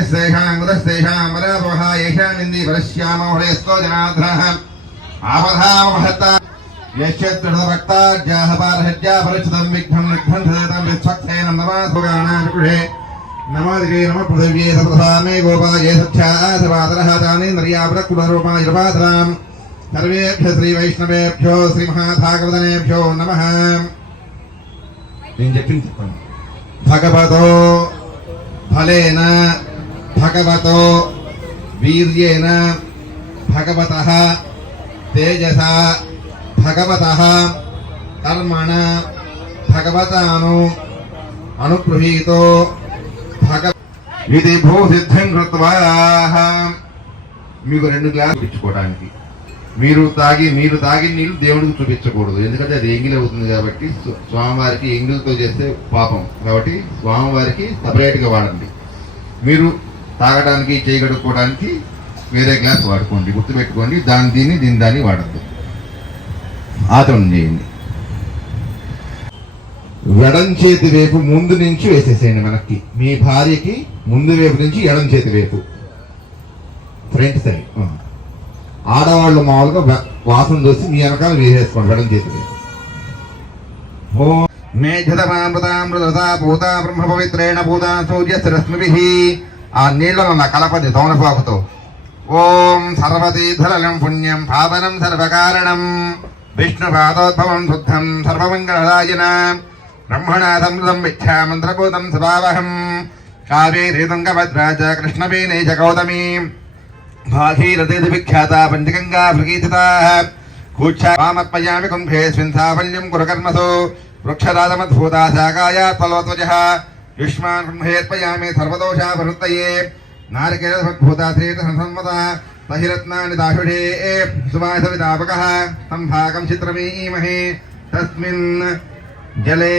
यस्यैषां वरावहा येषामिन्दी परश्यामोहरेस्तो जनार्दनः आपधामहत्ता यश्चत्रभक्ताज्याः पारहज्या परिचितं विघ्नं निघ्नं विच्छक्तेन नमासुगानाभिषे नमोदिके नमः पृथिव्ये सतसामे गोपाये सच्छासवादरः तानेन्द्रियापरकुलरूपाय पादरां सर्वेभ्यः श्रीवैष्णवेभ्यो श्रीमहाभागवतनेभ्यो नमः। भगवतो फलेन भगवतो वीर्येण भगवतः तेजसा भगवतः कर्मण भगवतानु अनुगृहीतो ఇది భూసిద్ధం కృత్వా మీకు 2 గ్లాసులు చూపించుకోవడానికి మీరు తాగి నీళ్లు దేవుడికి చూపించకూడదు, ఎందుకంటే అది ఎంగిలి అవుతుంది కాబట్టి. స్వామివారికి ఎంగిలితో చేస్తే పాపం కాబట్టి స్వామివారికి సపరేట్గా వాడండి. మీరు తాగడానికి చేయగడుక్కోవడానికి వేరే గ్లాస్ వాడుకోండి, గుర్తుపెట్టుకోండి. దీన్ని వాడద్దు. ఆచరణ చేయండి. ఎడం చేతి వైపు ముందు నుంచి వేసేసేయండి. మనకి మీ భార్యకి ముందు వైపు నుంచి ఎడం చేతి వైపు ఫ్రంట్ సైడ్. ఆడవాళ్ళు మామూలుగా వాసన చూసి మీ వెనకాల వేసేసుకోండి ఎడం చేతి వైపు. పూత బ్రహ్మ పవిత్రేణ పూత సూర్యస్రశ్మిభిః. ఆ నీళ్లను కలపది తమలపాకుతో. ఓం సర్వతీర్థలం పుణ్యం పావనం సర్వకారణం విష్ణుపాదోద్భవం శుద్ధం సర్వమంగళరాజన బ్రహ్మణాదమృతం విఖ్యా మంత్రభూతం సభావహం కావేరీ తుంగభద్రాచ కృష్ణవేణీ చ గౌతమీ భాగీరథీ విఖ్యాత పంచగంగా ప్రకీర్తితా కూర్చామర్పయామి కుంభేస్మిన్ సాఫల్యం కురుకర్మసు వృక్షరాజమద్భూతా శాకాయా తలోత్వజః యుష్మాన్ కుంభేర్పయామి సర్వదోషాపరుత్తయే నారికేళభూతా శ్రీరసంసంవత తహిరత్నాని దాశుడే సువాసవితాపకః తం భాగం చిత్రమీమహే తస్మిన్ జలే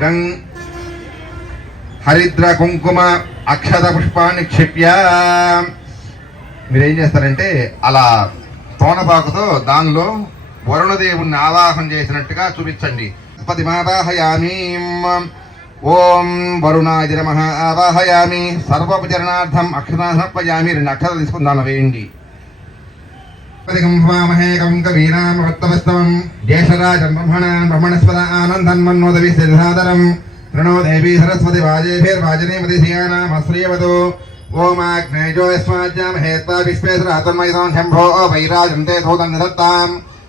గంగ్ హరిద్ర కుంకుమ అక్షత పుష్పాన్ని క్షిప్య. మీరేం చేస్తారంటే అలా తోనపాకుతో దానిలో వరుణదేవుణ్ణి ఆవాహన చేసినట్టుగా చూపించండి. పతిమావాహయామి. ఓం వరుణాయ నమః ఆవాహయామి. సర్వోపచరణార్థం అక్షతాపయామి. 2 అక్షతలు తీసుకుని దానిలో వేయండి. జ్యేష్ఠరాజం బ్రహ్మణస్పద ఆనందన్మన్నోదవిసాదరం ప్రణో దేవీ సరస్వతి వాజేభిర్వాజనేమతి శ్రియానామశ్రియవతు. ఓమాగ్నేజోస్మాజ్ఞామహేత్వా విశ్వేశ్వరాతుర్మయితాం శంభో వైరాజం తే ధూతం నిధత్తాం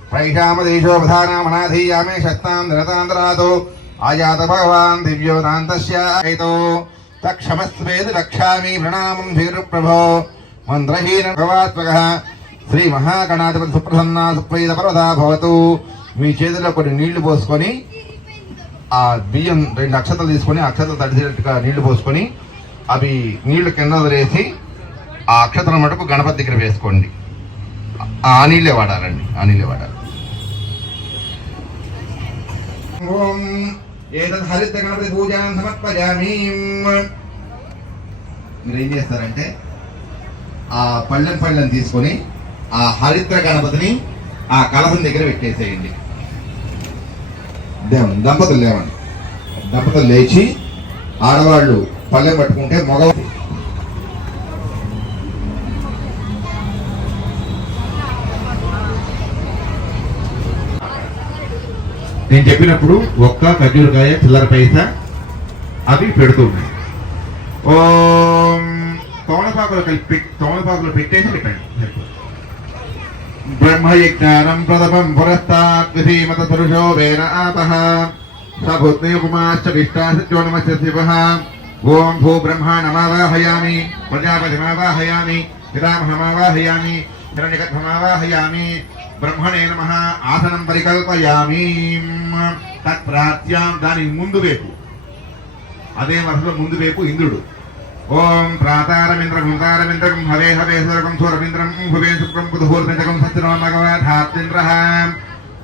ప్రైషామదేశో ప్రధానామనాధీయామే శస్తాం నిరతాంతరాతో ఆయాత భగవాన్ దివ్యోదాంతస్య హేతో తక్షమస్వేది రక్షామి ప్రణామం ధీరుప్రభో. మంత్రహీన భవాత్మకః శ్రీ మహాగణాధిపతి సుప్రసన్న సుప్రీత పర్వత భవతు. మీ చేతిలో కొన్ని నీళ్లు పోసుకొని ఆ బియ్యం 2 అక్షతలు తీసుకొని అక్షతలు తడిసేటట్టుగా నీళ్లు పోసుకొని అవి నీళ్లు కింద వదిలేసి ఆ అక్షతల మటుకు గణపతి దగ్గర వేసుకోండి. ఆ నీళ్ళే వాడాలండి, ఆ నీళ్ళే వాడాలి. ఓం ఏతద్ హరిత గణపతి పూజాం సమర్పయామి. మీరు ఏం చేస్తారంటే ఆ పళ్ళెం తీసుకొని ఆ హరిద్ర గణపతిని ఆ కలశం దగ్గర పెట్టేసేయండి. దంపతులు లేవండి. దంపతులు లేచి ఆడవాళ్ళు పళ్ళెం పట్టుకుంటే మగవాళ్ళు నేను చెప్పినప్పుడు ఒక్క ఖర్జూరకాయ చిల్లర పైసా అవి పెడుతున్నాయి. ఓం తోమలపాకులు పెట్టేసి పెట్టండి. బ్రహ్మయజ్ఞానం ప్రథమం పురస్తాత్ విధీమత పురుషో వేన ఆపః సభూత్మయుపుమాశ్చ నమస్య శివః. ఓం భూ బ్రహ్మాణమావాహయామి ప్రజాపతిమావాహయామి పితామహమావాహయామి హిరణ్యగర్భమావాహయామి బ్రహ్మణే నమః. ఆసనం పరికల్పయామి. తత్ప్రాత్యాం దాని ముందు వైపు అదే వరుసలో ముందు వైపు ఇంద్రుడు. ఓం ప్రాతారమింద్రం హవే హవేశ్వరకం సూరమింద్రం భువే శుక్రం బుధూర్మింద్రకం సత్యనో భగవద్ధాత్రింద్రః.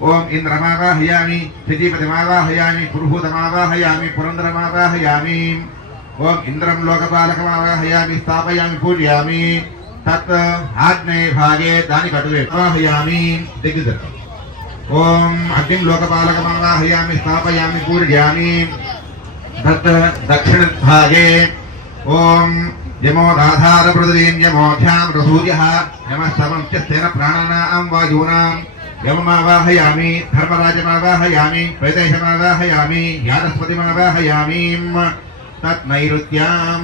ఓం ఇంద్రమావాహయామి శచీపతిమావాహయామి పురుహూతమావాహయామి పురంధరమావాహయామి. ఓం ఇంద్రం లోకపాలకమావాహయామి స్థాపయామి పూజయామి. తత్ ఆగ్నేయ భాగే దానికి అటువైపు ఆవాహయామి. దగ్గర ఓం అగ్నిం లోకపాలకమావాహయామి స్థాపయామి పూజయామి. తత్ దక్షిణ భాగే ఓం यमो दाधार पृथिवीं यमोऽध्यां सूर्यः यमः समं च स्तेन प्राणानां वायूनां यममावाहयामि धर्मराजमावाहयामि प्रेतेशमावाहयामि यादस्पतिमावाहयामि तत्नैऋत्यां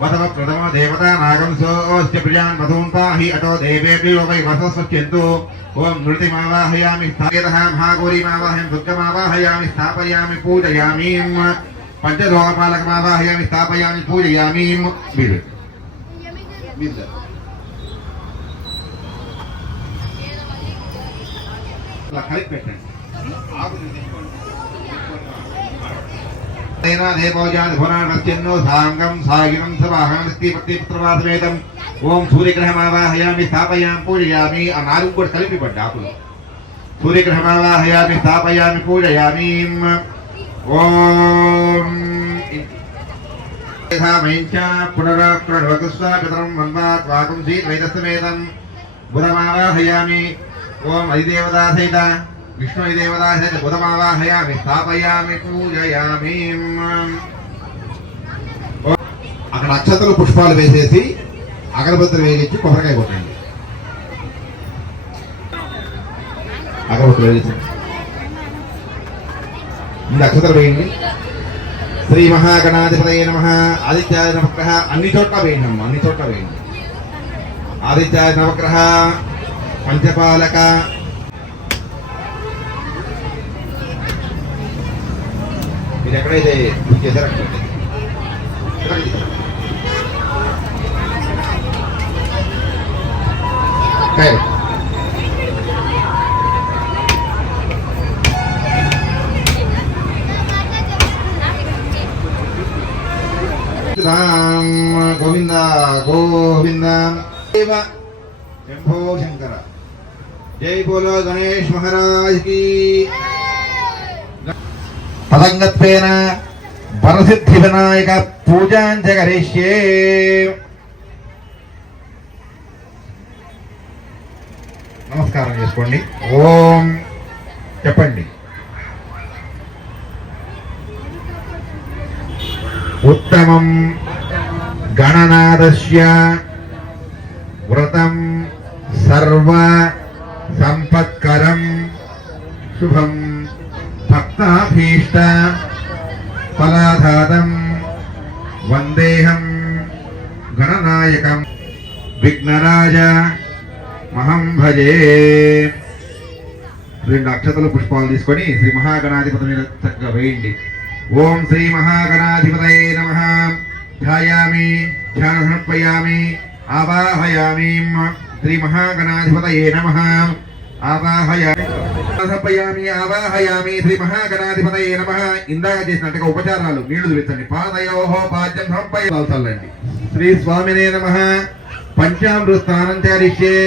वसव प्रथम देवता नागं सोऽस्य प्रियान् वधून् पाहि अतो देवेभ्यो वै वसस्वच्यन्तु ओं नृतिमावाहयामि स्थायतः महागौरीमावाहयामि दुर्गमावाहयामि स्थापयामि पूजयामि पंचलोकपालकमावाहयामि स्थापयामि पूजयामि देवोजान्नो साङ्गं सागिनं सवाहनस्तीपत्तिपुत्रवासमेतं ओं सूर्यग्रहमावाहयामि स्थापयामि पूजयामि आ नाలుగు కూడా కలిపి పడ్డాపులు सूर्यग्रहमावाहयामि स्थापयामि पूजयामि ओम यथा मैंचा पुनराक्रणवकुस्वागतरं वन्वात् वाकुंसी द्वैतस्तमेतं बुधमावाहयामि ओम अधिदेवता सहित विष्णु अधिदेवता सहित बुधमावाहयामि स्थापयामि पूजयामि అక్కడ అక్షతలు పుష్పాలు వేసేసి అగరబత్తులు వేయించి కొబ్బరికాయ కొట్టండి అగరబత్తులు వేయించండి అక్షతలు వేయండి శ్రీ మహాగణాధిపతయే నమః ఆదిత్యాయ నవగ్రహ అన్ని చోట్ల వేయండి అమ్మ అన్ని చోట్ల వేయండి ఆదిత్యాయ నవగ్రహ పంచపాలక మీరు ఎక్కడైతే బుక్ చేశారో राम गोविंद गोविंद शंभो शंकर जय बोलो गणेश महाराज की पतंगत्वेन वरसिद्धि विनायक पूजांच करिष्ये नमस्कारं చేసుకోండి ఓం చెప్పండి उत्तमं गणनाथस्य व्रतं सर्व संपत्करं शुभं भक्ताभीष्ट फलाधातं वन्देहं गणनायकं विघ्नराज महं भजे రెండు అక్షతలు పుష్పాలు తీసుకొని శ్రీ మహాగణాధిపతి మీద చక్కగా వేయండి ओम श्री महागणाधिपतये नमः ध्यायामि ध्यान समर्पयामि आवाहयामि श्री महागणाधिपतये नमः आवाहयामि సమర్పయామి ఆవాహయామి శ్రీ మహాగణాధిపతయే నమః ఇందాక చేసినట్టుగా ఉపచారాలు నీళ్లు తెచ్చండి పాదయోః పాద్యం సమర్పయాలండి శ్రీ స్వామినే నమః పంచామృత స్నానం చేరిష్యే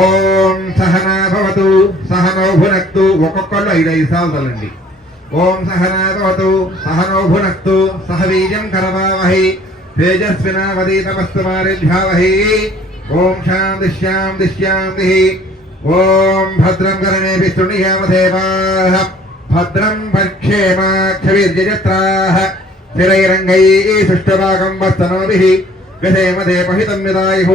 ఓం సహనా భవతు సహనో భునక్తు ఒక్కొక్కళ్ళు 5 సార్లు చల్లండి ओम सहना भवतु सहनो भुनक्तु सह वीर्यं करवावहै तेजस्विनावधीतमस्तमारेभ्यावहै ओम शान्ति शान्ति शान्तिः ओम भद्रं कर्णेभिः शृणुयामदेवाः भद्रं भक्षेमाक्षवीर्यजत्राः स्थिरैरङ्गैः सुष्ठुभागं वस्तनोभिः गसेमदेपहितं यदायुः